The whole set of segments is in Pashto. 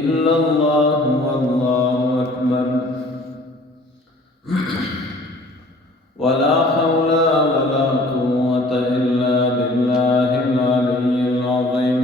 इल्लल्लाहु वल्लाहु अकबर वला हौला वला कुव्वता इल्ला बिल्लाहिल अलिय्यिल अज़ीम।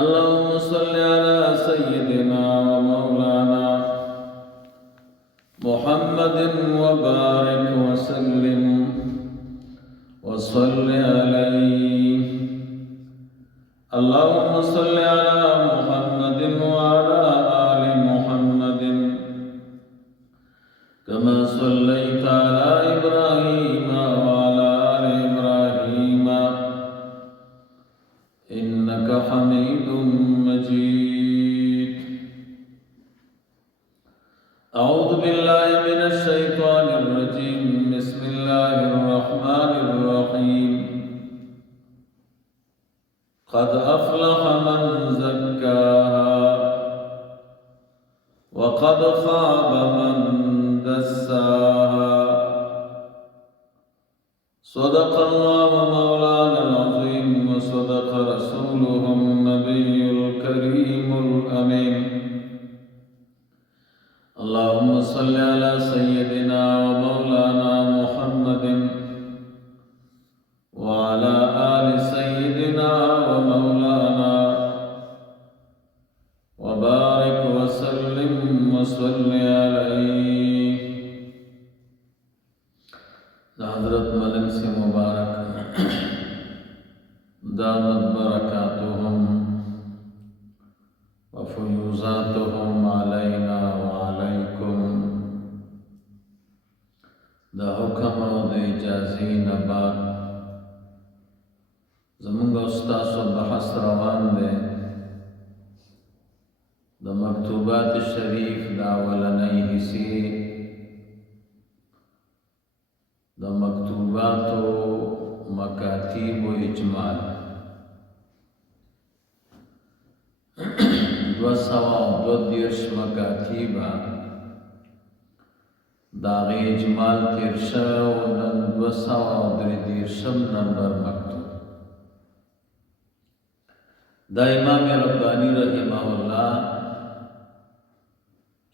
अल्लाहुम्मा सल्लि अला सय्यिदिना व मौलाना मुहम्मदिन व बारिक व सल्लिम व सल्लि अलैहि। अल्लाहुम्मा सल्लि अला मुहम्मदिन व अला आलि मुहम्मदिन कमा सल्लैता अला इब्राहीम व अला आलि इब्राहीम इन्नका हमीदुम मजीद। अऊज़ु बिल्लाहि मिनश शैतानिर रजीम। बिस्मिल्लाहिर रहमानिर रहीम। क़द अफ़्लह मन ज़क्काहा व क़द ख़ाब मन दस्साहा। सदक़ल्लाहु मौलानल अज़ीम व सदक़ रसूलुहुन नबियुल करीमुल अमीन। अल्लाहुम्मा सल्लि अला सय्यिदिना व मौलाना मुहम्मदिन व अला आलि सय्यिदिना व मौलाना व बारिक व सल्लिम व सल्लि अलैहि। हज़रत मलिक से मुबारक दामत बरकातुहुम व फ़ुयूज़ातुहुम अलैना व अलैकुम। द हुक्म और द इजाज़ी न बाद ज़मुंगा उस्ताद व बहस रवान दे द मकतूबात शरीफ दा अवलनई हिस्से द मकतूबात व मकातीब व इजमाल 232 मकातीबा दाग़े इजमाल तिरशा व नन 233 नंबर मकतूब। दा इमाम रब्बानी रहमहुल्लाह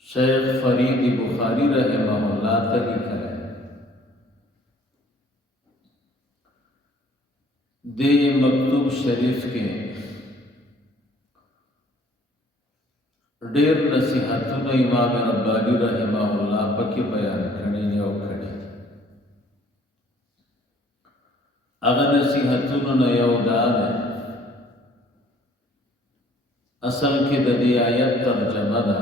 शेख फरीद बुखारी रहमहुल्लाह तरीक़ है। दे मकतूब शरीफ के ढेर नसीहतुन इमाम रब्बानी रहमहुल्लाह पके बयान करी और खड़ी। अगर नसीहतुन न यौदान असल के ददी आयत तर्जमा दा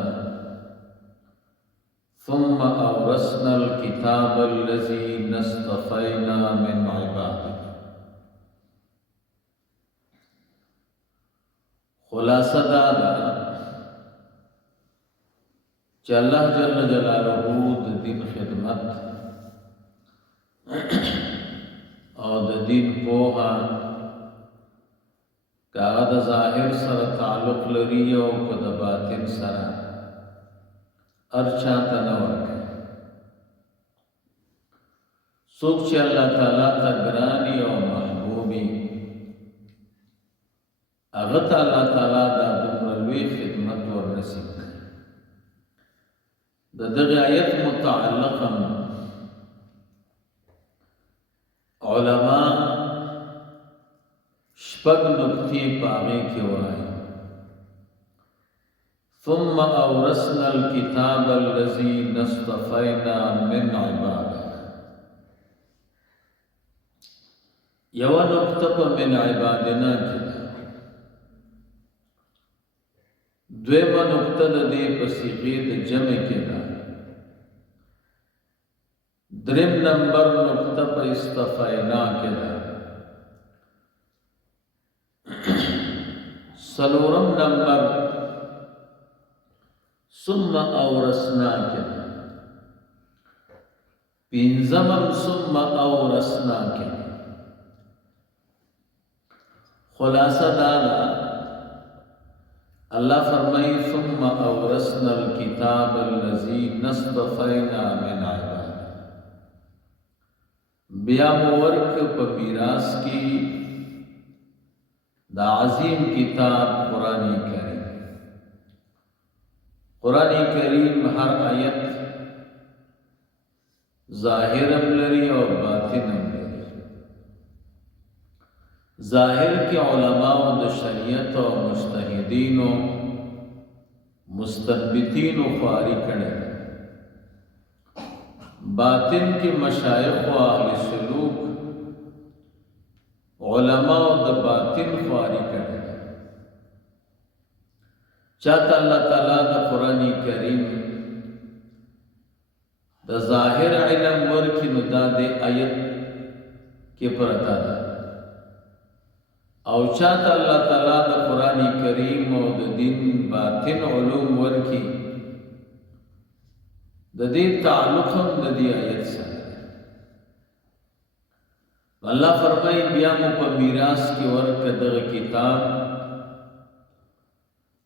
सुम्मा औरसनल किताबल लज़ी नस्तफ़ैना मिन इबादिना। खुलासा दादा कि अल्लाह जल्ल जलालहू दिन खिदमत और दिन पोहा कागद ज़ाहिर सर ताल्लुक़ लरी और कद बातिन सर अर्चा तनवर के सुख च अल्लाह ताला तगरानी और महबूबी अगत अल्लाह ताला दा दुमरलवी खिदमत और नसीब दग आयत मुतअल्लिक़ उलमा शपग नुक्ती पागे के वाय सुम्मा औरसनल किताबल लज़ी नस्तफ़ैना मिन इबादिना। यवा नुक्ता पर मिन इबादिना के द्वेमा नुक्ता दे पसीग़े जमे के दा द्रिम नंबर नुक्ता पर इस्तफ़ैना के दा सलोरम नंबर सुम्मा औरसना के दा पिंजमम सुम्मा औरसना के। खुलासा दादा अल्लाह फरमाई सुम्मा औरसनल किताबल लज़ी नस्तफ़ैना मिन इबादिना। बिया मुवर्क प मीरास की دا عظیم کتاب قرآن کریم. قرآن کریم ہر آیت ظاہرم لري او باطنم لري. ظاہر کی علماء د شریعت او مجتہدین او مستنبطین و خواری کړي، باطن کی مشایخ و اهل سلوک علماء د باطن خواری کړي. چاته الله تعالی د قرآن کریم د ظاهر علم ورکی نو دا د آیت کې پرتا ده، او چاته الله تعالی د قرآن کریم او د دین باطن علوم ورکی د دې تعلق هم د دې آیت سره. الله فرمایي بیا مو په میراث کې ورکړه دغه کتاب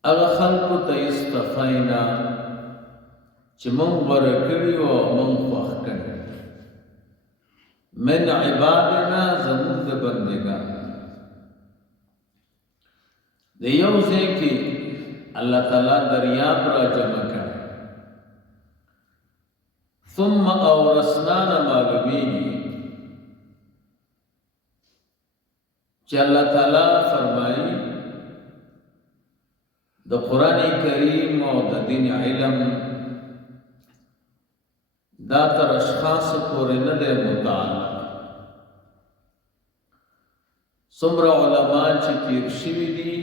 هغه خلقو ته استفینا چې مونږ ورکړي او مونږ خوښ کړي من عبادنا زمونږ د بندګان. د یو ځای کې الله تعالی دریاب را جمع کړ، ثم اورثنا معلومیږي چې الله تعالی فرمایي د قرآن کریم او د دین علم دا تر اشخاص پورې نه دی متعلق. څومره علما چې تیر شوي دي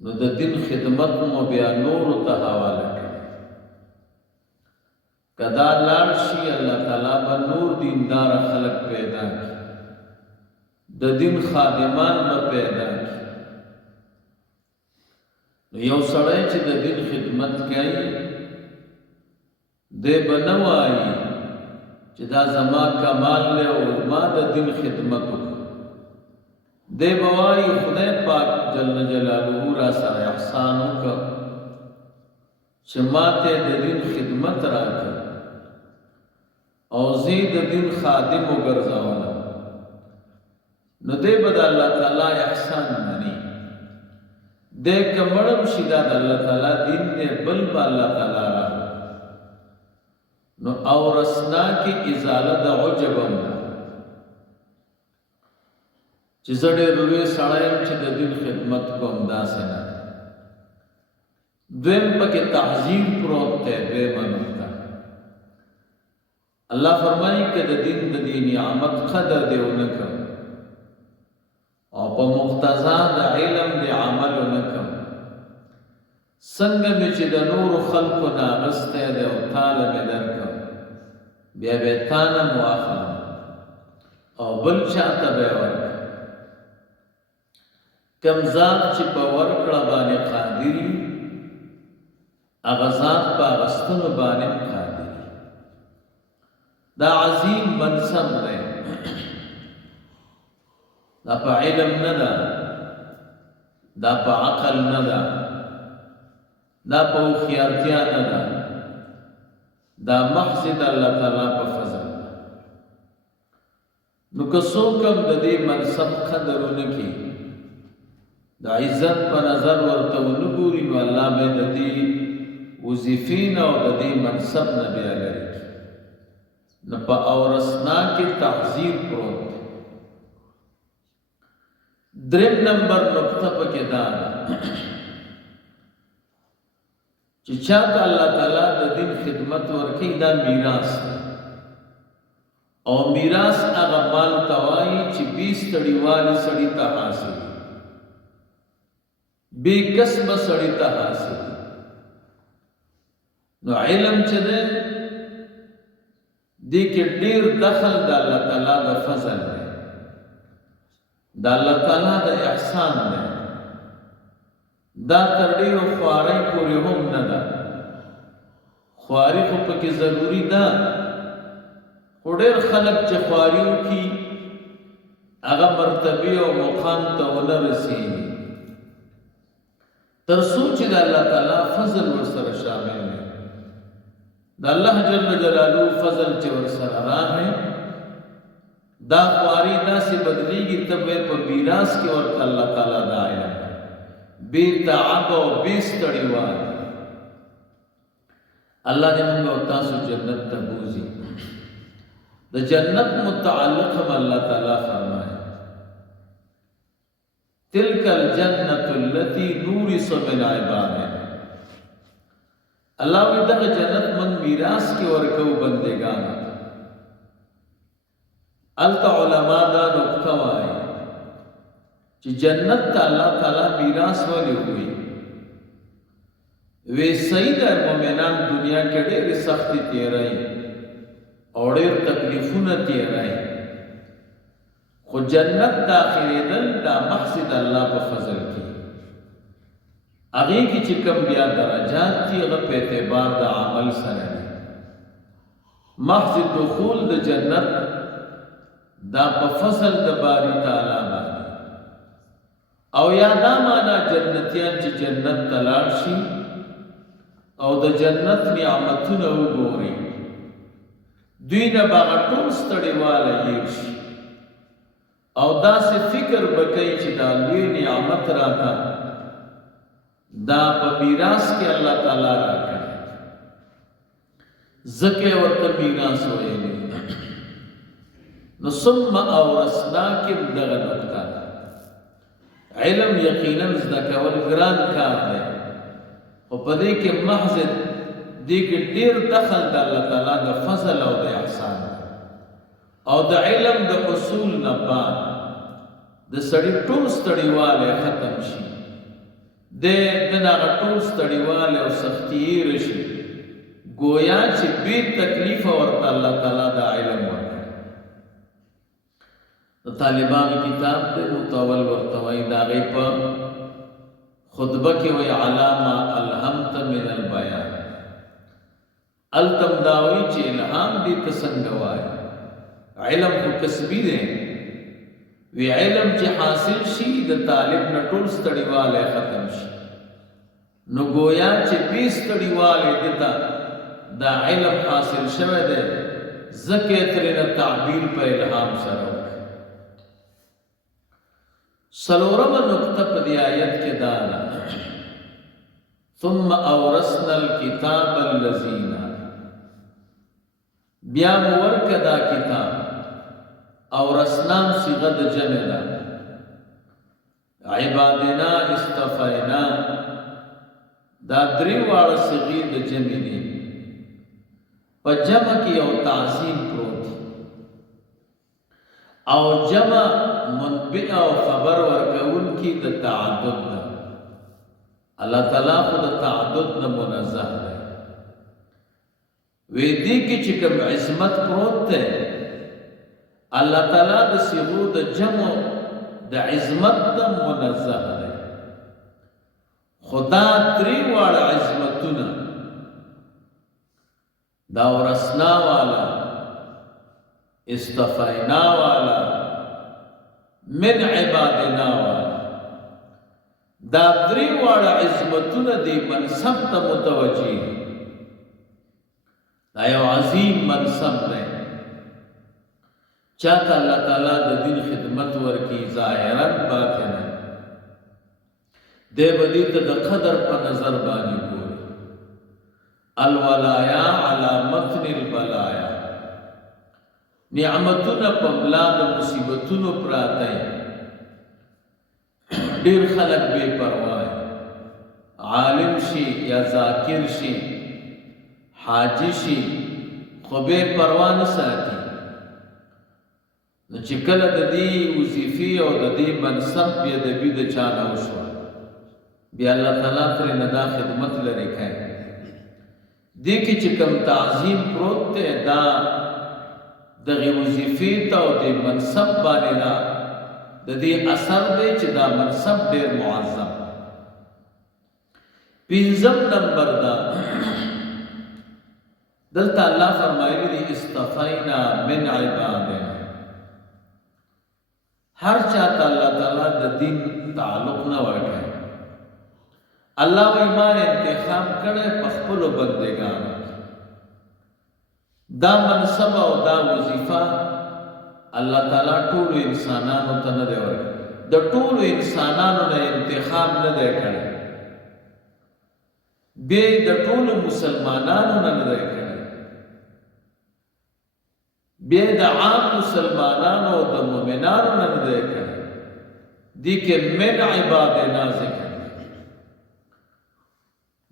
نو د دین خدمت مو بیا نورو ته حواله کړي. که دا لاړ شي الله تعالی به نور دیندار خلق پیدا کړي، د دین خادمان به پیدا کړي. نو یو سړی چې د دین خدمت کوي دی به نه وایي چې دا زما کمال دی او ما د دین خدمت وکړه، دی به وایي خدای پاک جل جلاله را سره احسان وکړ چې ما ته د دین خدمت راکړ او زه د دین خادم وګرځولم. نو دی به د الله تعالی احسان مني. دے کمڑم شدا دا اللہ تعالیٰ دین دے بل با اللہ تعالیٰ را نو اورسنا کی ازالت دا عجبم دا چی زڑے روی سڑائم چی دا دین خدمت کو امدا سنا. دویم پا کے تحظیم پروت تے بے منتا. اللہ فرمائی کہ دا دین دا دینی عمد قدر دے انکم او په مقتضا د علم د عمل نکم. څنګه مې چې د نور خلقو نه اغستی دی او تاله مې درکم بیا به تا نه مواخلم او بل چاته به یې ورکړم. کوم ذات چې په ورکړه باندې قادر وي هغه ذات په اغستلو باندې قادر وي. دا عظیم منصب دی. دا پا علم ندا، دا پا عقل ندا، دا پا خیارتیا ندا، دا محض اللہ تعالیٰ پا فضل. نو کسو کم دا دی منصب قدرو نکی دا عزت پا نظر ورطو نگوری نو اللہ میں دا دی وظیفین او دا دی منصب نبی آگری نو پا اورسنا کی تحذیر پروت. دریم نمبر نقطہ پا کے دانا چی چاہتا اللہ تعالیٰ دا دین خدمت ورکی دا میراث او میراث اغا مال توائی چی 20 تڑی والی سڑی تا حاصل بے قسم سڑی تا حاصل. نو علم چی دے دیکھ دیر دخل دا اللہ تعالیٰ دا فضل ہے، دا اللہ تعالیٰ دا احسان دے. دا تردیر و خواری پوری هم ندا. خواری خو پکی ضروری دا خودیر خلق چه خواریو کی اغا مرتبی و مقام تا ونرسی ترسو چی دا اللہ تعالیٰ فضل ورسر شامل ہے. دا اللہ جل جلالو فضل چی ورسر راہ ہے دا خواری دا سی بدلیگی تب پا میراث کی ورطا اللہ تعالیٰ دا علم بے تعب و بے ستڑیوال اللہ نے منگا اتاسو جنت تبوزی دا جنت متعلق ہم اللہ تعالیٰ فرمائے تلک الجنت اللتی نورث من عبادنا اللہ وی دا جنت من میراث کی ورکو بندگان التا علماء دا نقطہ آئے چی جنت تا اللہ تعالیٰ میراث والی ہوئی وی سید مومنان دنیا کے ڈیر سختی تیرائی اور ڈیر تکلیفون تیرائی خو جنت داخلی دل دا مقصد اللہ پا فضل کی اگی کی چکم بیا درجات کی اگر پہ اعتبار دا عمل سرے مقصد دخول دا جنت دا پا فضل دا باری تعالیٰ بانی او یادا مانا جنتیان چی جنت تلار شی او دا جنت نعمتون او گوری دوی نباغا طول ستڑی والا یہ شی او دا سے فکر بکئی چی دا لوی نعمت راکا دا پا میراث کے اللہ تعالیٰ راکا زکے ورطا میراث ہوئے نو ثم اورثناکم دغا نکتا علم یقیناً زدکول گران کار دے او پدے کے محض دے کے دیر دخل دا اللہ تعالیٰ دا فضل او دا احسان او دا علم دا حصول نبان دا سڑی ٹول سڑی والے ختم شی دے دناغا ٹول سڑی والے او سختیر شی گویا چی بے تکلیف ورطا اللہ تعالیٰ دا علم ورطا دا طالبان کتاب دے متول ورطوائی دا غیپا خطبہ کی وی علامہ الہمت من البیان التم داوی چی الہام دی تسنگوائی علم کو کسبی دے وی علم چی حاصل شی دا طالب نٹول ستڑی والے ختم شی نو گویا چی بی ستڑی والے دیتا دا علم حاصل شوے دے زکیترین تعبیر پہ الہام سرو سلورم نکتہ پدی آیت کے دانا ثم اورثنا الكتاب الذین بیا مورکدا کتاب اورثنام صیغت جمع دا عبادنا استفینا دا دریوار صیغی دا جمع دی پا جمع کی او تعظیم پروت او جمع منبع او خبر ورکون کی دا تعدد دا اللہ تعالیٰ کو دا تعدد دا منزہ ہے ویدی کی چکم عظمت پروت ہے اللہ تعالیٰ دا صیغو دا جمع دا عظمت دا منزہ ہے خدا تریوار عظمتنا دا ورسنا والا استفینا والا من عبادنا والا دا تریوار عظمتنا دی منصب تا متوجی دا یو عظیم منصب دے چاہتا اللہ تعالیٰ دا دین خدمت ورکی ظاہران باطنا دے بدیت دا قدر پا نظر بانی پوری الولایا علی متن البلایا نعمتنا پا بلاد مصیبتنا پراتای دیر خلق بے پروائی عالم شی یا ذاکر شی حاجی شی خوبے پروان ساتی نو چکل دا دی وزیفی او دا دی منصب بیا دا بی دا چانا وشوا بیا اللہ تعالیٰ تری ندا خدمت لرکھائے دی کی چکم تعظیم پروت تے دا دغی وزیفی تا او دی منصب بانے دا دی اثر دے چی دا منصب دیر معظم پینزم نمبر دا دلتا اللہ فرمائی دی استفینا من عبادنا ہر چاہتا اللہ تعالیٰ دا دین تعلق نہ ورکے اللہ و ایمان انتخاب کرے پخپل و بندگان دا منصب و دا وظیفہ الله تعالی ټول انسانانو ته نه دی ورکړی، د ټولو انسانانو نه انتخاب نه دی کړی، بیا د ټولو مسلمانانو نه دی کړی، بیا د عام مسلمانانو او د مؤمنانو نه دی کړی، دی کې من عبادنا ذکر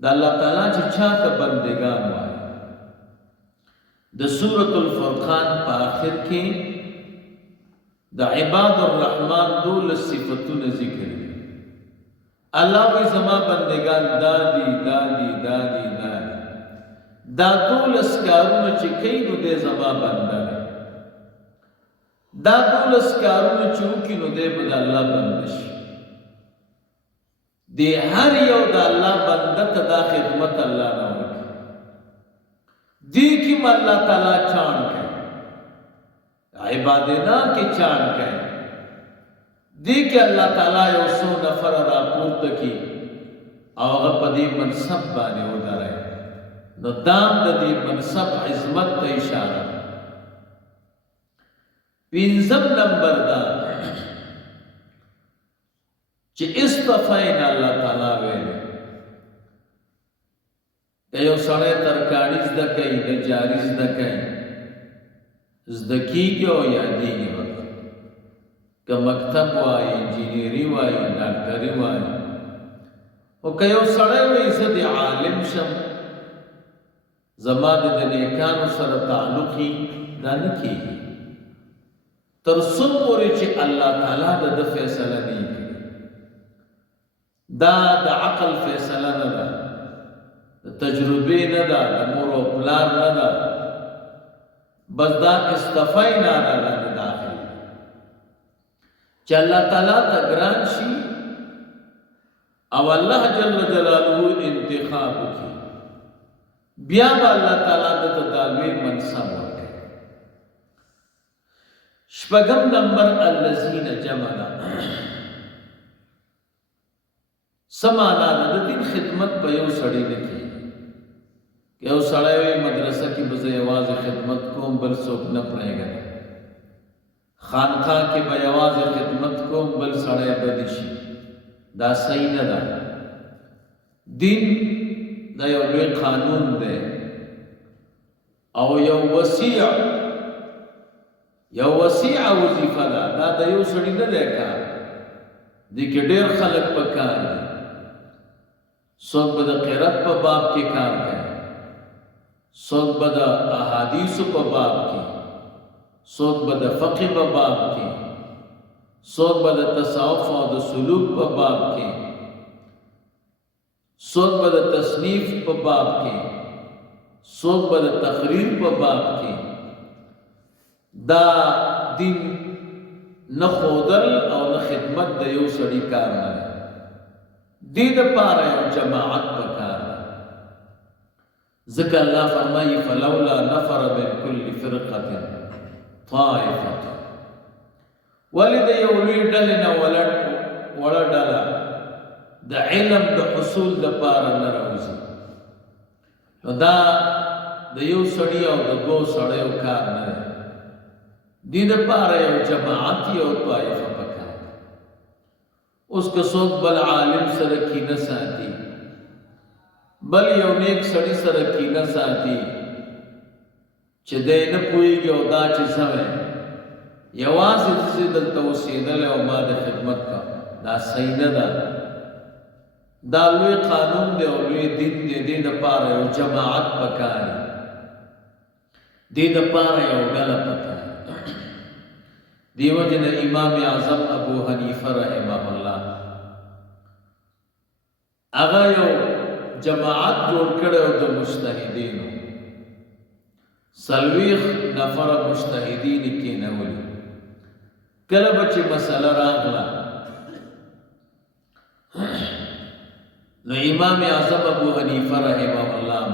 د الله تعالی چې چاته بندگان وایي. د سورة الفرقان په آخر کې د عباد الرحمن 12 صفتونه ذکر دي. الله وی زما بندگان دادی دادی دادی دادی دا 12 کارونه چې کوي نو دې زما بنده دا 12 کارونه چې وکړي نو دې به د الله بنده شي. دی هر یو د الله بنده ته دا خدمت الله نه ورکړي، دی کی اللہ تعالی چان کہے عبادنا کی چان کہے دی کہ اللہ تعالی یو سو نفر را پورت کی او غپدی منصب بانے ہو دا رہے نو دام دا دی منصب عظمت تا اشارہ. پینزم نمبر دا چی استفائن اللہ تعالی ویلے که یو سړی ترکاڼي زده کوي نجاري زده کوي زده کېږي او یادېږي ورته، که مکتب وایي انجینري وایي ډاکټري وایي. خو که یو سړی وایي زه د عالم شم زما د نیکانو سره تعلق یي دا نه کېږي تر څو پورې چې الله تعالی د ده فیصله نه وي کړې. دا د عقل فیصله نه ده، تجربه نه ده، د مور او پلار نه ده، بس دا استفای نه ده داخل چې الله تعالی ته ګران شي او الله جل جلاله انتخاب وکړي، بیا به الله تعالی د تداوی منصب ورکړي. شپږم نمبر الذین جمعنا سمانا د دین خدمت په یو سړی نه کوي. یو سړی وي مدرسه کې به زه یوازې خدمت کوم بل څوک نه پرېږدم، خانقاه کې به یوازې خدمت کوم بل سړی بدې شي، دا صحیح نه ده. دین دا یو لوی قانون دی او یو وسیع وظیفه ده، دا د یو سړي نه دی کار، دې کې ډېر خلک په کار دي. څوک به د قرات په باب کې کار کوي، څوک به د احادیثو په باب کې، څوک به د فقه په باب کې، څوک به د تصوف او د سلوک په باب کې، څوک به د تصنیف په باب کې، څوک به د تقریر په باب کې. دا دین نه ښودل او نه خدمت د یو سړي کار نه دی، دې دپاره یو جماعت پکار دی. ذکر اللہ فرمائی فلولا نفر من کل فرقت طائفت ولد یولی ڈلنا وڑا ڈالا دا علم دا حصول دا پارا نروزی دا یو سڑی او دا دو سڑی او کار نرے دی دا پارا یو جماعتی او طائفہ پکار اس کا سوک بل عالم سرکی نساتی بل یو نیک سړی سره کینه ساتي چې دی نه پوهېږي او دا چې سمه یوازې چې دلته اوسېدلی او ما د خدمت کا دا صحیح نه ده. دا لوی قانون دی او لوی دین دی، دې دپاره یو جماعت پکار دی، دې دپاره یو ډله پکار. دې وجې نه امام اعظم ابو حنیفه رحمه الله هغه یو جماعت جوړ کړو د مجتهدینو، سلویخ نفر مجتهدین کې نه ولي. کله به چې مسله راغله نو امام اعظم ابو حنیفه رحمه الله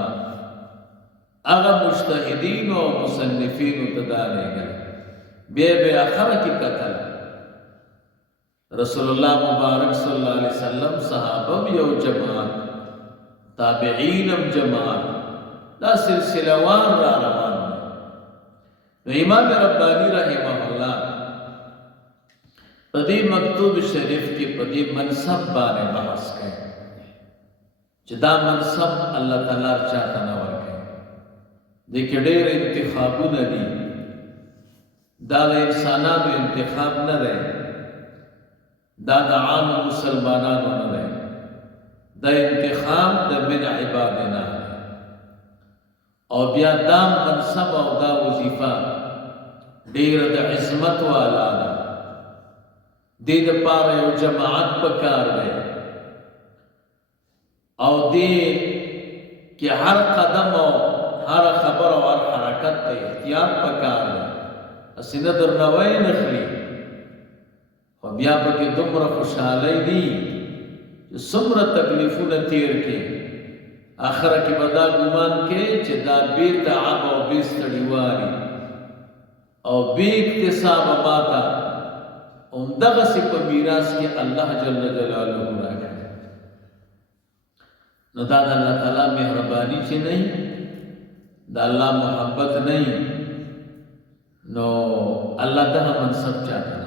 هغه مجتهدین او مصنفین ته دا لېږل، بیا به آخره کې کتل رسول الله مبارک صلی الله علیه وسلم، صحابه یو جماعت، تابعینم جماعت، دا سلسله وار را روان. نو امام ربانی رحمه الله الله په دې مکتوب شریف کې په دې منصب باندې بحث کوي چې دا منصب الله تعالی چاته نه ورکوي. دې کې ډېر انتخابونه دي، دا د انسانانو انتخاب نه دی، دا د عام مسلمانانو نه دی، دا انتخاب د من عبادنا. او بیا دا منصب او دا وظیفه ډېره د عظمت والا ده. دې دپاره یو جماعت پکار دی او دې کې هر قدم او هر خبر او هر حرکت ته احتیاط پکار دی. هسې نه درناوی نه خلي خو بیا پکې دومره خوشحالۍ دي چې څومره تکلیفونه تیر کې آخره کې به دا ګمان کې چې دا بې تعب او بې ستړیوالي او بې اکتسابه ماته همدغسې په میراث کې الله جل جلاله راکړي. نو دا د الله تعالی مهرباني چې نه د الله محبت نه نو الله دغه منصب چاته